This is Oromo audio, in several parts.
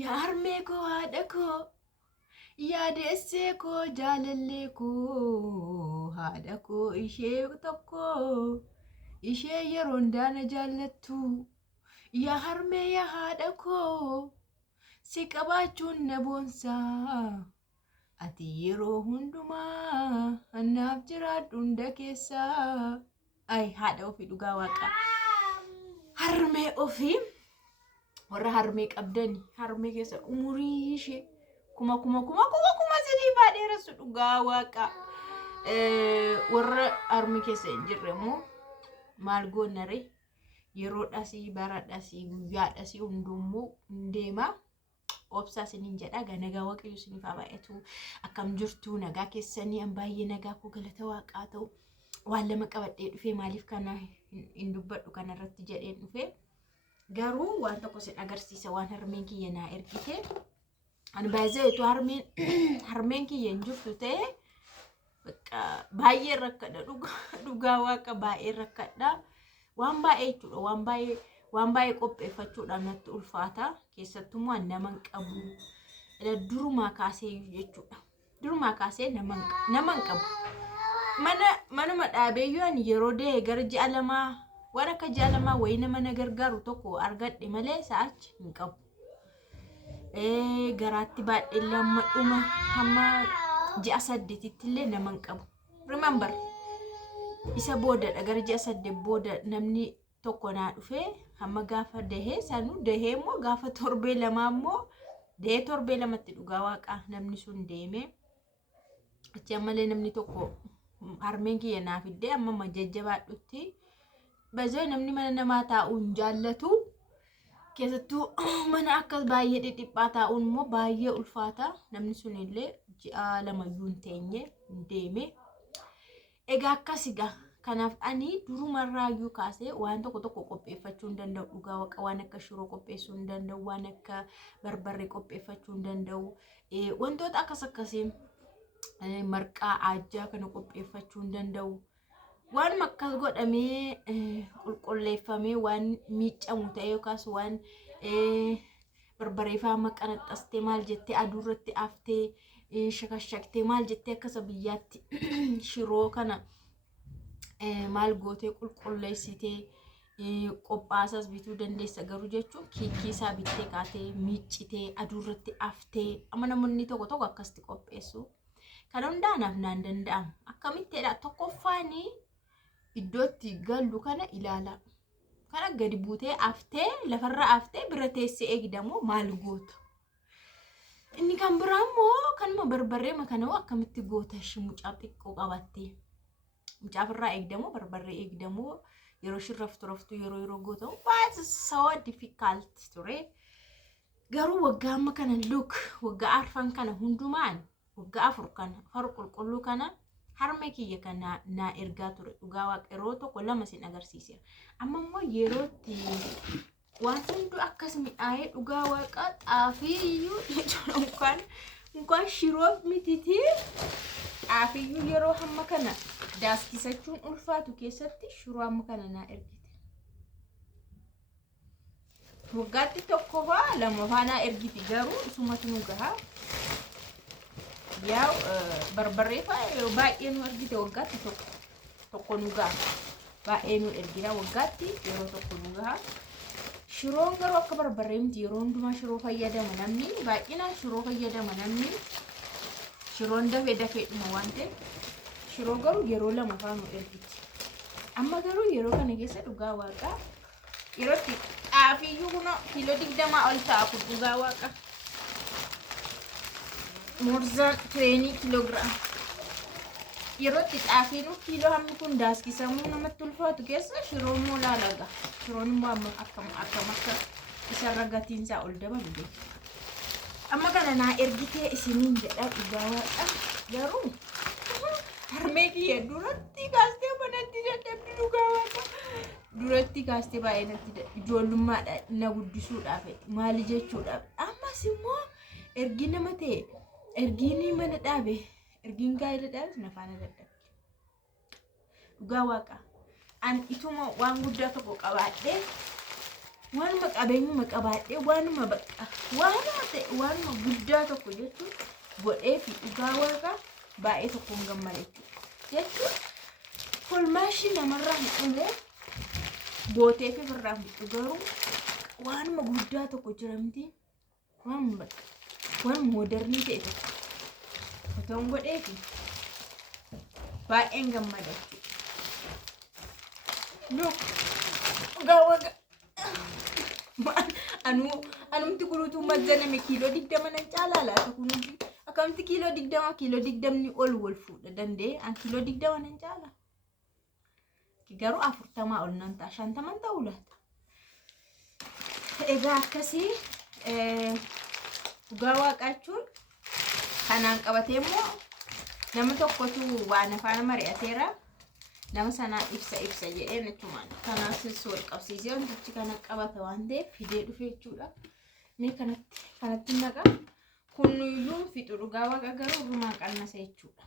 yaa harmee koo haadha koo yaadessee koo jaalallee koo haadha koo ishee tokko ishee yeroo hundaana jaallattu yaa harmee yaa haadha koo si qabaachuun na boonsaa ati yeroo hundumaa annaaf jiraadhu hunda keessaa. Ay haadha ofii dhugaa waaqa harmee ofii warra harmee qabdani harmee keessa umurii ishee kuma sidii baadheeressu dhugaa waaqa warra harmee keessa hin jirre immoo maal goonnare yeroo dhasii bara dhasii guyyaa dhasii hundummoo deema obsaa sinin jedha nagaa waaqayyo siniif haa baay'atu akkam jirtu nagaa keessanii an baay'ee nagaa koo galata waaqaa ta'u waan lama qabadhee dhufee maaliif kana hin dubbadhu kanarratti jedheen dhufee garuu waan tokko sin agarsiisa waan harmeen kiyya naa ergite an baay'eetu harmeen kiyya hin jirtu ta'e baay'ee rakkadha dhugaa waaqa baay'ee rakkadha waan baay'ee jechuudha waan baay'ee qopheeffachuudhaan natti ulfaata keessattummoo naman qabu durumaa kaasee jechuudha durumaa kaasee naman qabu manuma dhaabeeyyuu ani yeroo dee gara ji'a lamaa waan akka ji'a lamaa wayii nama na gargaaru tokko argadhe malee sa'achi hin qabu. Garaatti baadhee lama dhuma hamma ji'a 8 illee nama hin qabu. Remember isa boodadha gara ji'a 8 booda namni tokko naa dhufee hamma gaafa dahee sanuu dahee immoo gaafa torbee lamaa immoo dahee torbee lamatti dhugaa waaqaa namni sun deemee achi ammallee namni tokko harmeen kiyya naaf iddee amma jajjabaadhutti bazee namni mana namaa taa'uun jaallatu keessattuu mana akkas baay'ee dhiphaa taa'uun immoo baay'ee ulfaata namni sun illee ji'a lamayyuu hin teenye deeme egaa akkasiga kanaaf ani durumarraayyuu kaasee waan tokko qopheeffachuu hin danda'u dhugaa waaqa waan akka shiroo qopheessuu hin danda'u waan akka barbarree qopheeffachuu hin danda'u wantoota akkasii marqaa ajjaa kana qopheeffachuu hin danda'u waan makkas godhamee qulqulleeffamee waan miicamu ta'e yookaas waan barbareeffaa maqanaxxastee maal jettee aduurratti aftee shakashaktee maal jettee akkasa biyyaatti shiroo kana maal gootee qulqulleessitee qophaasas bituu dandeessa garuu jechuun kiikiisaa bittee kaatee miicitee aduurratti aftee amma namoonni tokko akkasti qopheessu. Kan hundaanaaf naan danda'amu akkamitteedha tokkoffaanii iddootti gallu kana ilaala kana gadi buutee aftee lafarra aftee bira teessee eegdamoo maal goota inni kan biraa immoo kanuma barbarree makanaa'u akkamitti goota mucaa xiqqoo qabattee mucaafirraa eegdamoo barbarree eegdamoo yeroo shirraftu yeroo gootamu baay'ee so difficult ture garuu waggaa amma kana waggaa arfan kana hundumaan waggaa 4 kana faru qulqulluu kana harmee kiyya kana naa ergaa ture dhugaa waaqa yeroo tokko lama sin agarsiiseera amma immoo yerootti waan hundu akkas mi'aayee dhugaa waaqa xaafiiyyuu jechuudha mukaan shiroo mititi xaafiiyyuu yeroo hamma kana daaskisachuun ulfaatu keessatti shiroo amma kana naa ergite waggaatti tokkoffaa lamaffaa naa ergiti garuu isumatu nu gahaa yaa barbarree baay'ee nu ergite waggaatti tokko nu gaha baay'ee nu ergira waggaatti yeroo tokko nu gaha shiroon garuu akka barbarree miti yeroo hundumaa shiroo fayyadama namni baay'inaan shiroo fayyadama namni shiroon dafee dhuma waan ta'eef shiroo garuu yeroo lamaffaa nu ergiti amma garuu yeroo kana keessa dhugaa waaqaa yerootti xaafiiyyuu kuna kiiloo 20 ol ta'a kun dhugaa waaqa more than 20 kilogram yerootti xaafiinu kiiloo hammi kun daaskisamuu namatti ulfaatu keessa shiroo immoo laalaga shiroon immoo akkam akka isarra gatiinsaa ol dabalu amma kana naa ergitee isiniin jedha dhugaa waaqa garuu harmee kiyya duratti kaastee manatti dadhabdi dhugaa waaqa duratti kaastee baay'ee natti ijoollummaadha na guddisuudhaaf maali jechuudhaaf ammas immoo ergi nama ta'e ergiin mana dhaabe ergiin gaa'ela dhaabe nafaana dadhabdi dhugaa waaqa an ituma waan guddaa tokko qabaadhee waanuma qabeenyuma qabaadhee waanuma bakka waanuma ta'e waan guddaa tokko jechuun godhee fi dhugaa waaqa baay'ee tokko hin gammade jechuun kolmaashii namarraa hin dhumne bootee fi firraa hin garuu waanuma guddaa tokko jira miti waan moodernii ta'e tokko otoo hin godhee fi baay'een gammada look dhugaa waaqa anumti kunuutu mazaname kiiloo 20 nan caalaa laata kunuuti akkamti kiiloo 20 ol wal fuudha danda'e an kiiloo 20 nan caalaa garuu 40 ol nan ta'a 50 ta'uu laata egaa akkasii dhugaa waaqaachuun kanaan qabatee immoo nama tokkotu waan afaan mari'ateera nama sanaa ibsa jedhee nachumaan kanaas wal qabsiisee wantichi kana qabata waan ta'eef fidee dhufe jechuudha. Mee kanatti naqa kunnuyyuu fixu dhugaa waaqa garuu rumaa qannasa jechuudha.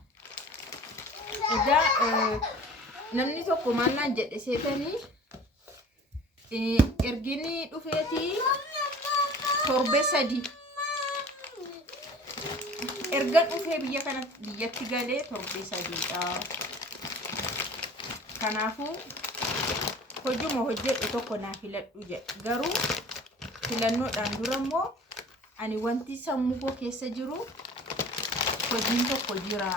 Egaa namni tokko maal naan jedhe seetanii ergini dhufeetii torbee 3 erga dhufee biyyatti galee torbee 3dha. Kanaafuu hojuma hojjedhu tokko naa filadhu jedhe garuu filannoodhaan dura immoo ani wanti sammuu koo keessa jiru hojiin tokko jira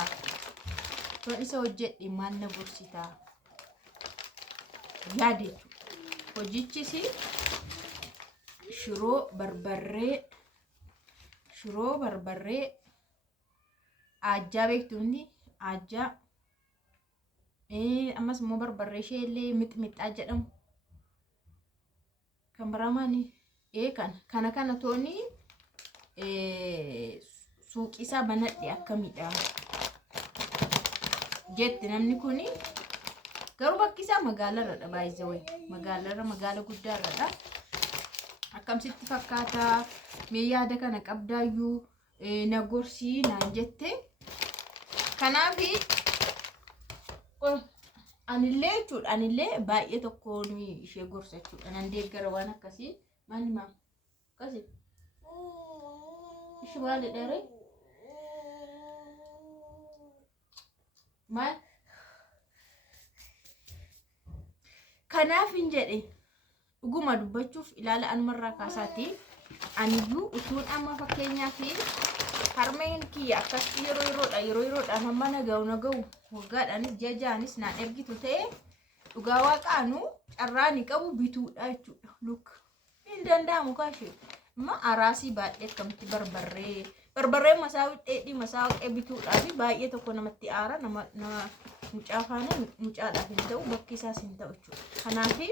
toon isa hojjedhe maal na gorsitaa yaadeetu hojichis shiroo barbarree ajjaa beektu hundi ajjaa ammas immoo barbarree ishee illee mixmixaa jedhamu kan biraamaani kana tooni suuqisaa banadhe akkamidha jetti namni kuni garuu bakki isaa magaalarradha baay'ee magaala guddaarradha akkamsitti fakkaata mee yaada kana qabdaayyuu na gorsii naan jette kanaafi anillee jechuudha anillee baay'ee tokkoon ishee gorsa jechuudha nan deeggara waan akkasii maali maam akkasii ishee baale dheeree maal kanaaf hin jedhe dhuguma dubbachuuf ilaala anumarraa kaasaati aniyyuu utuun amma fakkeenyaa fi harmeen kiyya akkas yeroodhaan hamma naga'u waggaadhaanis jajaanis naan ergitu ta'e dhugaa waaqaanu carraani qabu bituudha jechuudha. Luk hin danda'amu kaashee amma araasii baay'ee akkamitti barbarree masaa dheedhii masaa waqee bituudhaa fi baay'ee tokko namatti aara nama mucaa faana mucaadhaaf hin ta'u bakki isaas hin ta'u jechuudha. Kanaafi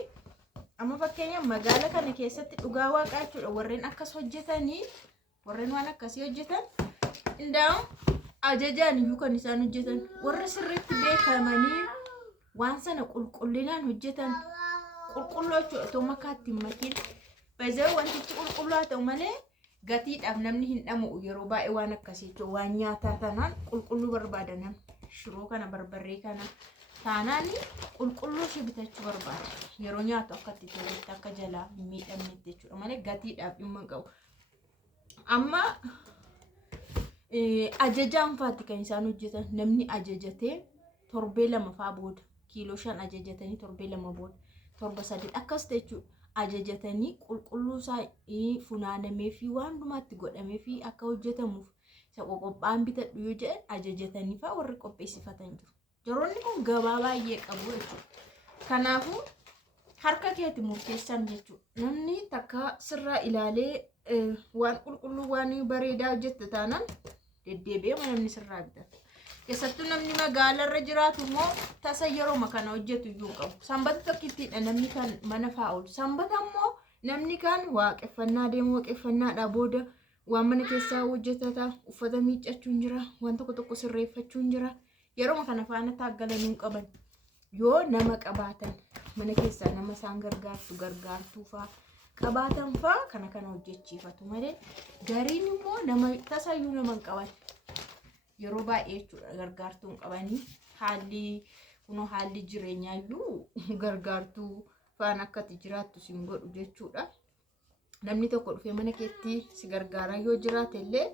amma fakkeenya magaala kana keessatti dhugaa waaqaa jechuudha warreen akkas hojjetanii warreen waan akkasii hojjetan indaam ajajaan iyyuu kan isaan hojjetan warri sirriitti beekamanii waan sana qulqullinaan hojjetan qulqulluu jechuudha too makaatti hin makiin baay'ee wantichi qulqulluu haa ta'u malee gatiidhaaf namni hin dhamu'u yeroo baay'ee waan akkasii jechuudha waan nyaataa tanaan qulqulluu barbaadan shiroo kana barbarree kana taanaan qulqulluu ishee bitachuu barbaada yeroo nyaatu akkatti toletti akka jalaa hin miidhamnetti jechuudha malee gatiidhaaf dhimma hin qabu. Amma ajajaan faatti kan isaan hojjetan namni ajajatee torbee 2 faa booda kiiloo 5 ajajatanii torbee 2 booda torba 3 akkas ta'e jechuudha ajajatanii qulqulluu isaa funaanamee fi waan hundumaatti godhamee fi akka hojjetamuuf isa qophaan bitadhu yoo jedhan ajajatanii faa warri qopheessifatan jiru. Yeroonni kun gabaa baay'ee qabu jechuudha. Kanaafuu harka keetti murteessan jechuudha. Namni takka sirraa ilaalee waan qulqulluu waan bareedaa hojjette taanaan deddeebi'ee namni sirraa bitata. Keessattuu namni magaalarra jiraatu immoo tasa yeroo kana hojjetu iyyuu qabu. Sanbata tokkittiidha namni kan mana fa'aa oolu. Sanbata immoo namni kan waaqeffannaa deemu waaqeffannaadhaa booda waan mana keessaa hojjetata uffata miiccachuun jira waan tokko sirreeffachuun jira. Yeroo kana faana taaggalanii hin qaban yoo nama qabaatan mana keessaa nama isaan gargaartuu fa'aa qabaatan fa'aa kana hojjechiifatu malee gariin immoo nama tasayyuu nama hin qaban yeroo baay'ee jechuudha gargaartuu hin qabanii haalli jireenyaa iyyuu gargaartuu fa'aan akkati jiraattu sin godhu jechuudha. namni tokko dhufee mana keetti si gargaaraa yoo jiraate illee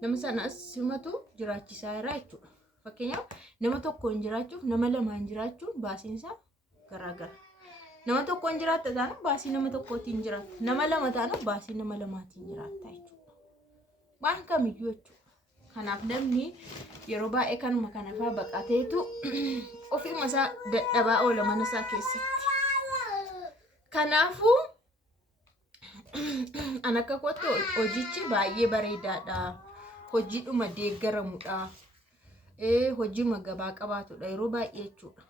nama sana simatu jiraachisaa jira jechuudha. Fakkeenyaaf nama tokkoon jiraachuuf nama lamaan jiraachuun baasiinsa garaagara. Nama tokkoon jiraatta taana baasii nama tokkootiin jiraatta. Nama lama taana baasii nama lamaatiin jiraatta jechuudha. Waan kamiyyuu jechuudha. Kanaaf namni yeroo baay'ee kanuma kana fa'aa baqateetu ofiima isaa dadhabaa oola mana isaa keessatti. Kanaafuu an akka kootti hojichi baay'ee bareedaadha. Hojiidhuma deeggaramudha. Hojiima gabaa qabaatudha yeroo baay'ee jechuudha.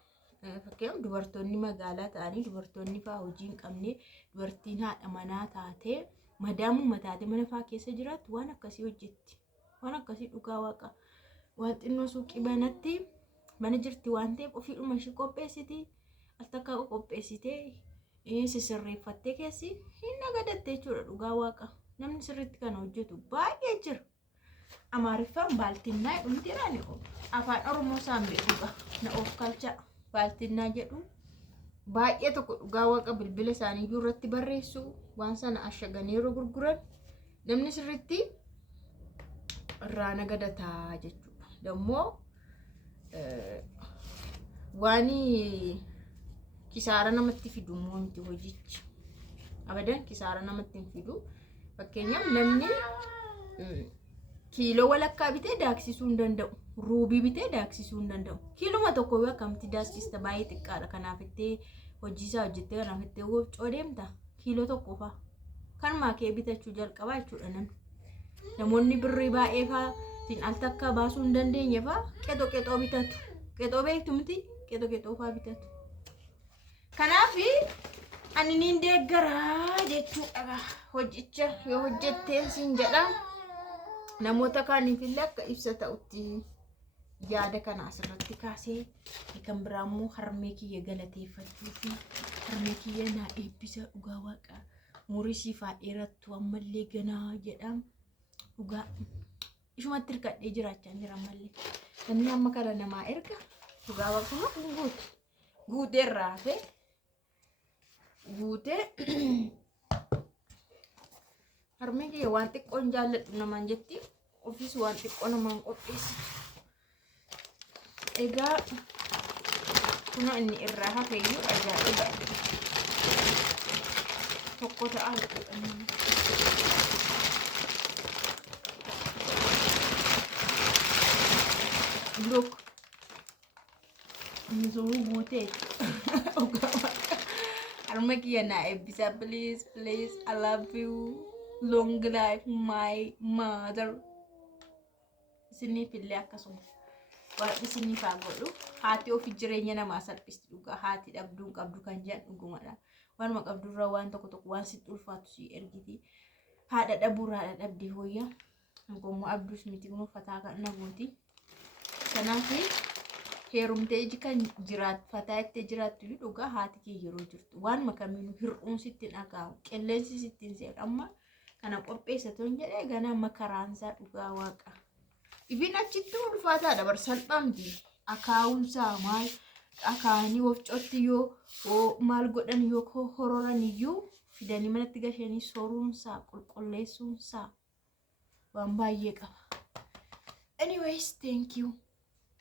Fakkeenyaaf dubartoonni magaalaa ta'anii dubartoonni fa'aa hojii hin qabne dubartiin haadha manaa taatee madaamuma taatee mana fa'aa keessa jiraattu waan akkasii hojjetti. Waan akkasii dhugaa waaqa. Waan xinnoo suuqii banatti mana jirti waan ta'eef ofiidhuma ishee qopheessiti. Altakkaa qopheessitee sisirreeffattee keessi hin nagadatte jechuudha dhugaa waaqa. Namni sirriitti kana hojjetu baay'ee jira. Amaariffaan baaltinnaa jedhuun jiraani afaan Oromoo isaan beekuudha. Na of kalcha baaltinnaa jedhu baay'ee tokko dhugaa waaqa bilbila isaanii iyyuu irratti barreessu waan sana ashaganii yeroo gurguran namni sirriitti irraa nagadataa jechuudha. Dammoo waan kisaara namatti fidu miti hojichi. Abadan kisaara namatti hin fidu. Fakkeenyaaf namni kiiloo walakkaa bitee daaksisuu hin danda'u. Ruubii bitee daaksisuu hin danda'u. Kiiluma tokko yoo akkamitti daaksista baay'ee xiqqaadha. Kanaaf itti hojii isaa hojjettee kanaaf itti wofcoo deemta. Kiiloo tokko fa'aa kanumaa kee bitachuu jalqabaa jechuudha namni. Namoonni birrii baay'ee fa'aatiin al takka baasuu hin dandeenye fa'aa qexoo bitatu. Qexoo beektu miti qexoo fa'aa bitatu. Kanaaf ani niin deeggaraa jechuudha. Hojicha yoo hojjettee siin jedha namoota kaaniif illee akka ibsa ta'utti yaada kana asirratti kaasee kan biraa immoo harmee kiyya galateeffachuu fi harmee kiyya naa eebbisa dhugaa waaqa umurii siifaa dheerattu ammallee ganaa jedham dhugaa ishumatti hirkadhee jiraachaa jira ammallee namni amma kana namaa erga dhugaa waaquma guuteerraa hafe guutee harmee kiyya waan xiqqoon jaalladhu namaan jetti ofiis waan xiqqoo namaan qopheessi. Egaa kuna inni irraa hafeeyyuu ajaa'iba tokko ta'a look misuruu guutee harma kiyya naa eebbisa please I love you long life my mother. Isiniif illee akkasuma waan isiniif haa godhu haati ofii jireenya namaa salphisti dhugaa haati dhabduun qabdu kan jedhan dhugumadha. Waanuma qabdurraa waan tokko waan sitti ulfaatu si ergiti. Haadha dhabuurraa dhabdee hooyya gommoo abduus miti uffata kan nagooti. Kanaaf heerumtee kan fataa itti jiraattu dhugaa haati kee yeroo jirtu waanuma kamiinuu hir'uun sitti dhaga'u qilleensi sitti hin seequ amma kana qopheessatoon jedhee ganaa makaraansaa dhugaa waaqa. Ibin achitti ulfaataadha bar salphamti akaawunsaa maal akaanii wofcootti yoo maal godhan yoo hororan iyyuu fidanii manatti gashanii soruunsaa qulqulleessuunsaa waan baay'ee qaba. Anyways, thank you.